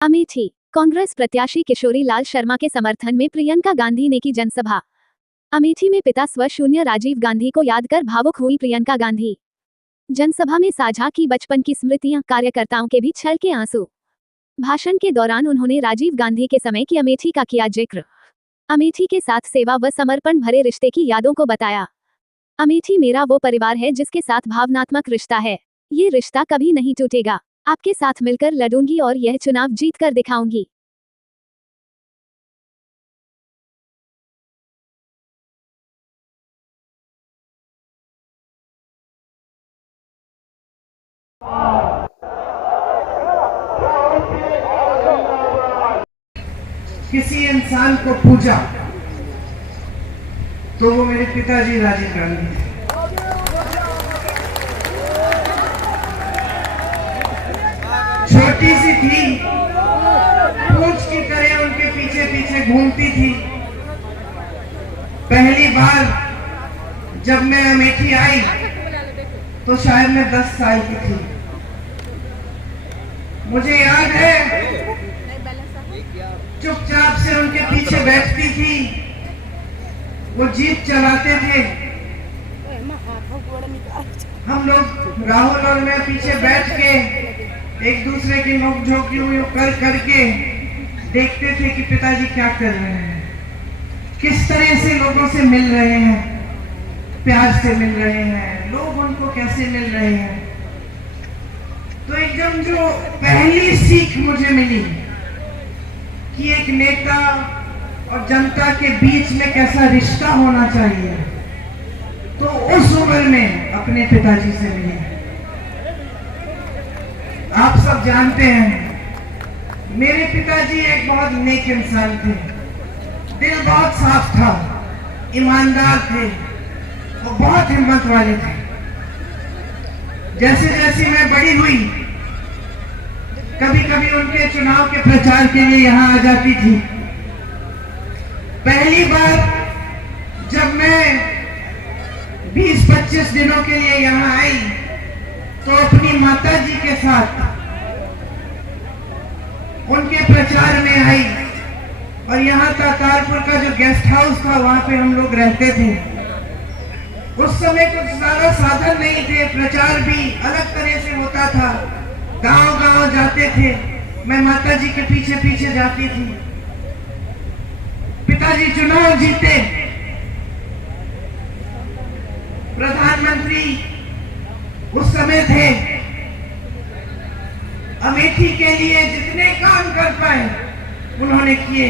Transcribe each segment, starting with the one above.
अमेठी कांग्रेस प्रत्याशी किशोरी लाल शर्मा के समर्थन में प्रियंका गांधी ने की जनसभा। अमेठी में पिता स्व शून्य राजीव गांधी को याद कर भावुक हुई प्रियंका गांधी। जनसभा में साझा की बचपन की स्मृतियां, कार्यकर्ताओं के भी छलके आंसू। भाषण के दौरान उन्होंने राजीव गांधी के समय की अमेठी का किया जिक्र। अमेठी के साथ सेवा व समर्पण भरे रिश्ते की यादों को बताया। अमेठी मेरा वो परिवार है जिसके साथ भावनात्मक रिश्ता है। ये रिश्ता कभी नहीं टूटेगा। आपके साथ मिलकर लड़ूंगी और यह चुनाव जीत कर दिखाऊंगी। किसी इंसान को पूजा तो वो मेरे पिताजी राजीव गांधी थे। छोटी सी थी, पूंछ की तरह उनके पीछे पीछे घूमती थी। पहली बार जब मैं अमेठी आई तो शायद मैं 10 साल की थी। मुझे याद है चुपचाप से उनके पीछे बैठती थी, वो जीप चलाते थे। हम लोग राहुल और मैं पीछे बैठ के एक दूसरे की नोक-झोंक कर करके देखते थे कि पिताजी क्या कर रहे हैं, किस तरह से लोगों से मिल रहे हैं, प्यार से मिल रहे हैं, लोग उनको कैसे मिल रहे हैं। तो एकदम जो पहली सीख मुझे मिली कि एक नेता और जनता के बीच में कैसा रिश्ता होना चाहिए, तो उस उम्र में अपने पिताजी से मिली। आप सब जानते हैं मेरे पिताजी एक बहुत नेक इंसान थे। दिल बहुत साफ था, ईमानदार थे और बहुत हिम्मत वाले थे। जैसे जैसे मैं बड़ी हुई, कभी कभी उनके चुनाव के प्रचार के लिए यहाँ आ जाती थी। पहली बार जब मैं 20-25 दिनों के लिए यहाँ आई तो अपनी माताजी के साथ उनके प्रचार में आई और यहाँ तारपुर का जो गेस्ट हाउस था वहां पे हम लोग रहते थे। उस समय कुछ ज्यादा साधन नहीं थे, प्रचार भी अलग तरह से होता था। गांव-गांव जाते थे, मैं माताजी के पीछे पीछे जाती थी। पिताजी चुनाव जीते, प्रधानमंत्री उस समय थे। अमेठी के लिए जितने काम कर पाए उन्होंने किए।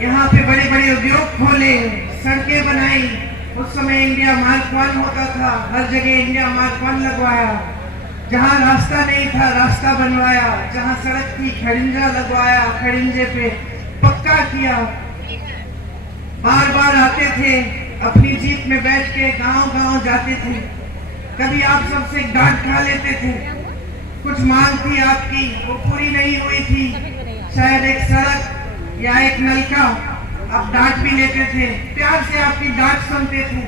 यहाँ पे बड़े बड़े उद्योग खोले, सड़कें बनाई। उस समय इंडिया मार्क 1 होता था, हर जगह इंडिया मार्क 1 लगवाया। जहाँ रास्ता नहीं था रास्ता बनवाया, जहाँ सड़क थी खड़िंजा लगवाया, खड़िंजे पे पक्का किया। बार बार आते थे, अपनी जीप में बैठ के गांव-गांव जाते थे। कभी आप सबसे डांट खा लेते थे, कुछ मांग थी आपकी, वो पूरी नहीं हुई थी, शायद एक सड़क या एक नलका, आप डांट भी लेते थे, प्यार से आपकी डांट सुनते थे।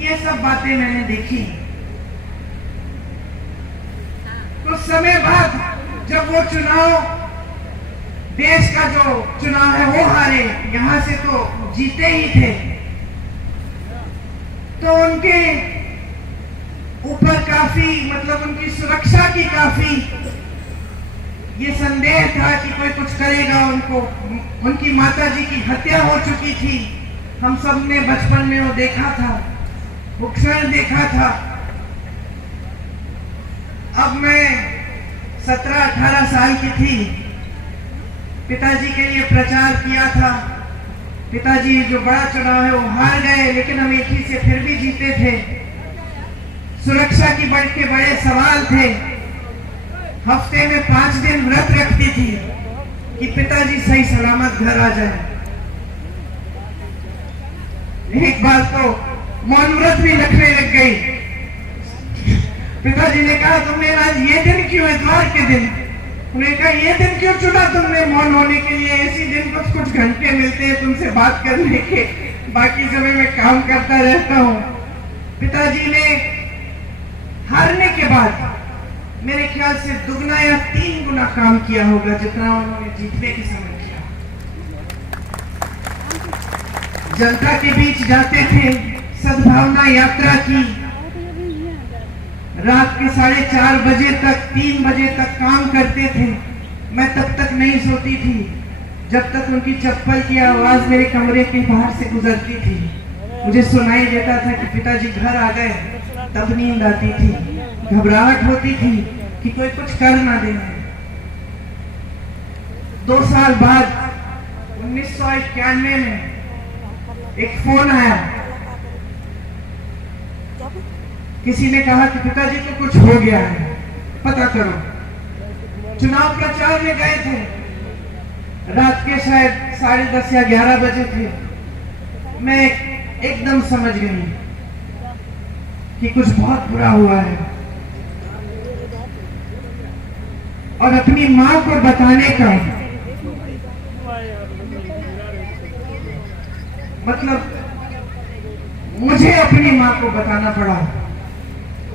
ये सब बातें मैंने देखी। कुछ समय बाद जब वो चुनाव, देश का जो चुनाव है वो हारे, यहाँ से तो जीते ही थे, तो उनके ऊपर काफी, मतलब उनकी सुरक्षा की काफी ये संदेह था कि कोई कुछ करेगा उनको। उनकी माताजी की हत्या हो चुकी थी, हम सब ने बचपन में वो देखा था, वो क्षण देखा था। अब मैं 17-18 साल की थी, पिताजी के लिए प्रचार किया था। पिताजी जो बड़ा चुनाव है वो हार गए, लेकिन अमेठी से फिर भी जीते थे। सुरक्षा की बड़े सवाल थे। हफ्ते में 5 दिन व्रत रखती थी कि पिताजी सही सलामत घर आ जाए। एक बार तो मौन व्रत भी रखने लग गई। पिताजी ने कहा, तुमने आज ये दिन क्यों, इतवार के दिन? उन्होंने कहा, ये दिन क्यों चुना तुमने मौन होने के लिए? इसी दिन कुछ घंटे मिलते हैं तुमसे बात करने के, बाकी समय में काम करता रहता हूँ। पिताजी ने हारने के बाद मेरे ख्याल से दुगना या 3 गुना काम किया होगा जितना उन्होंने जीतने के समय किया। जनता के बीच जाते थे, सद्भावना यात्रा की, रात के 4:30 बजे तक 3 बजे तक काम करते थे। मैं तब तक नहीं सोती थी जब तक उनकी चप्पल की आवाज मेरे कमरे के बाहर से गुजरती थी। मुझे सुनाई देता था कि पिताजी घर आ गए, तब नींद आती थी। घबराहट होती थी कि कोई कुछ कर ना दे। 2 साल बाद 1991 में एक फोन आया। किसी ने कहा कि पिताजी को कुछ हो गया है, पता करो। चुनाव प्रचार में गए थे, रात के शायद 10:30 या 11 बजे थे। मैं एकदम समझ गई कि कुछ बहुत बुरा हुआ है और अपनी मां को बताने का मतलब मुझे अपनी मां को बताना पड़ा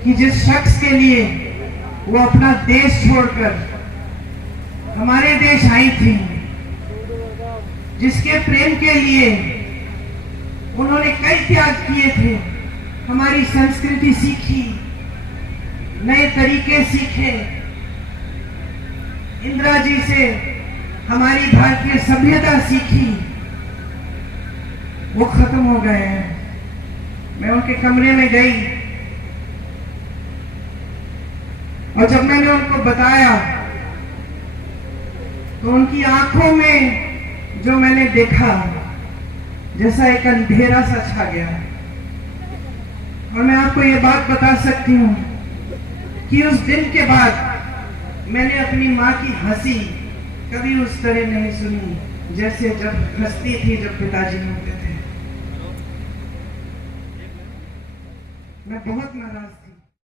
कि जिस शख्स के लिए वो अपना देश छोड़कर हमारे देश आई थी, जिसके प्रेम के लिए उन्होंने कई त्याग किए थे, हमारी संस्कृति सीखी, नए तरीके सीखे, इंदिरा जी से हमारी भारतीय सभ्यता सीखी, वो खत्म हो गए हैं। मैं उनके कमरे में गई और जब मैंने उनको बताया तो उनकी आंखों में जो मैंने देखा, जैसा एक अंधेरा सा छा गया। और मैं आपको ये बात बता सकती हूँ कि उस दिन के बाद मैंने अपनी माँ की हंसी कभी उस तरह नहीं सुनी जैसे जब हंसती थी जब पिताजी होते थे। मैं बहुत नाराज थी।